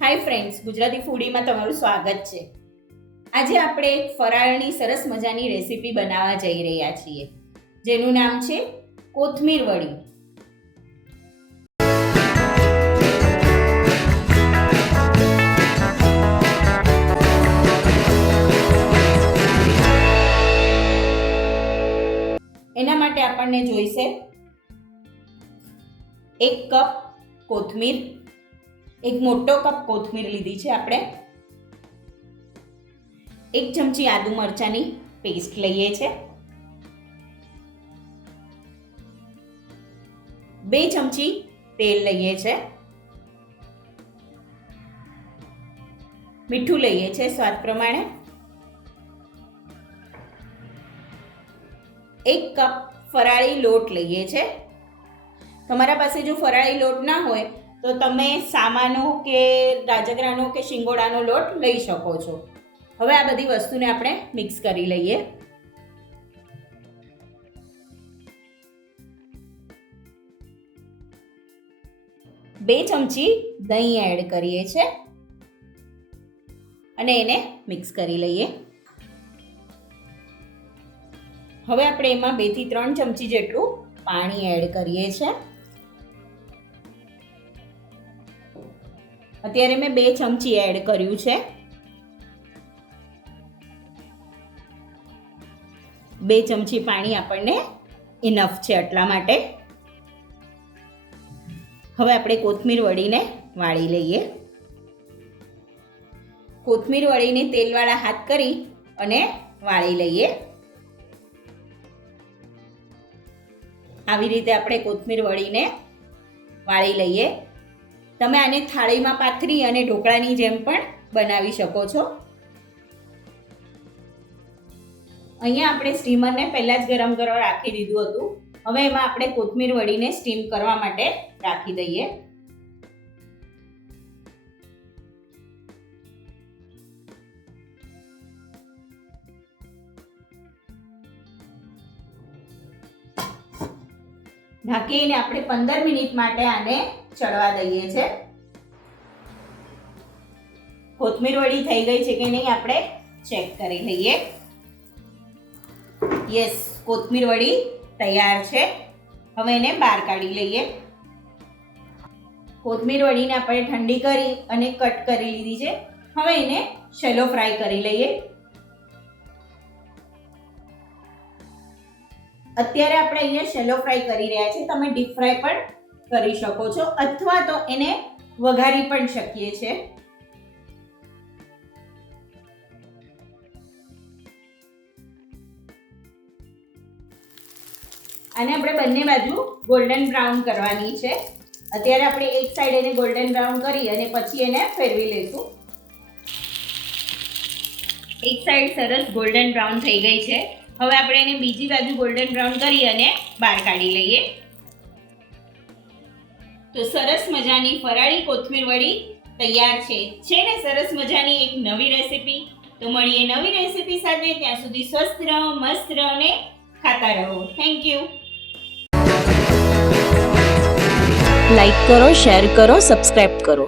Hi friends, Gujarati ફૂડીમાં તમારું સ્વાગત છે. આજે આપણે એક ફરાળની સરસ મજાની રેસીપી બનાવવા જઈ રહ્યા છીએ, જેનું નામ છે કોથમીર વડી. એના માટે આપણને જોઈશે 1 કપ કોથમીર, એક મોટો કપ કોથમીર લીધી છે આપણે. 1 ચમચી આદુ મરચાંની પેસ્ટ લઈએ છે. 2 ચમચી તેલ લઈએ છે. મીઠું લઈએ છે સ્વાદ પ્રમાણે. 1 કપ ફરાળી લોટ લઈએ છે. તમારા પાસે જો ફરાળી લોટ ના હોય તો તમે સામાનો કે રાજગરાનો કે શિંગોડાનો લોટ લઈ શકો છો. હવે આ બધી વસ્તુને આપણે મિક્સ કરી લઈએ. બે ચમચી દહીં એડ કરીએ છે અને એને મિક્સ કરી લઈએ. હવે આપણે એમાં 2 થી 3 ચમચી જેટલું પાણી એડ કરીએ છે. અત્યારે મેં 2 ચમચી એડ કર્યું છે. 2 ચમચી પાણી આપણને ઇનફ છે એટલા માટે. હવે આપણે કોથમીર વડીને વાળી લઈએ. કોથમીર વડીને તેલવાળા હાથ કરી અને વાળી લઈએ. આવી રીતે આપણે કોથમીર વડીને વાળી લઈએ. તમે આને થાળીમાં પાથરી અને ઢોકળાની જેમ પણ બનાવી શકો છો. અહીંયા આપણે સ્ટીમરને પહેલાં જ ગરમ કરવા રાખી દીધું હતું. હવે એમાં આપણે કોથમીર વડીને સ્ટીમ કરવા માટે રાખી દઈએ. ઢાંકીને આપણે 15 મિનિટ માટે આને ચડવા દઈએ છે. કોથમીર વડી થઈ ગઈ છે કે નહીં આપણે ચેક કરી લઈએ. યસ, કોથમીર વડી તૈયાર છે. હવે એને બહાર કાઢી લઈએ. કોથમીર વડીને આપણે ઠંડી કરી અને કટ કરી લીધી છે. હવે એને શેલો ફ્રાય કરી લઈએ. અત્યારે આપણે અહીંયા શેલો ફ્રાય કરી રહ્યા છીએ. તમે ડીપ ફ્રાય પણ કરી શકો છો અથવા તો એને વઘારી પણ શકીએ છીએ. આને આપણે બંને બાજુ ગોલ્ડન બ્રાઉન કરવાની છે. અત્યારે આપણે એક સાઈડ એને ગોલ્ડન બ્રાઉન કરી અને પછી એને ફેરવી લઈશું. એક સાઈડ સરસ ગોલ્ડન બ્રાઉન થઈ ગઈ છે. હવે આપણે એને બીજી બાજુ ગોલ્ડન બ્રાઉન કરી અને બહાર કાઢી લઈએ. તો સરસ મજાની ફરાળી કોથમીર વડી તૈયાર છે ને સરસ મજાની એક નવી રેસીપી. તો મળીએ નવી રેસીપી સાથે. ત્યાં સુધી સ્વસ્થ રહો, મસ્ત રહો અને ખાતા રહો. Thank you. લાઈક કરો, શેર કરો, સબસ્ક્રાઇબ કરો.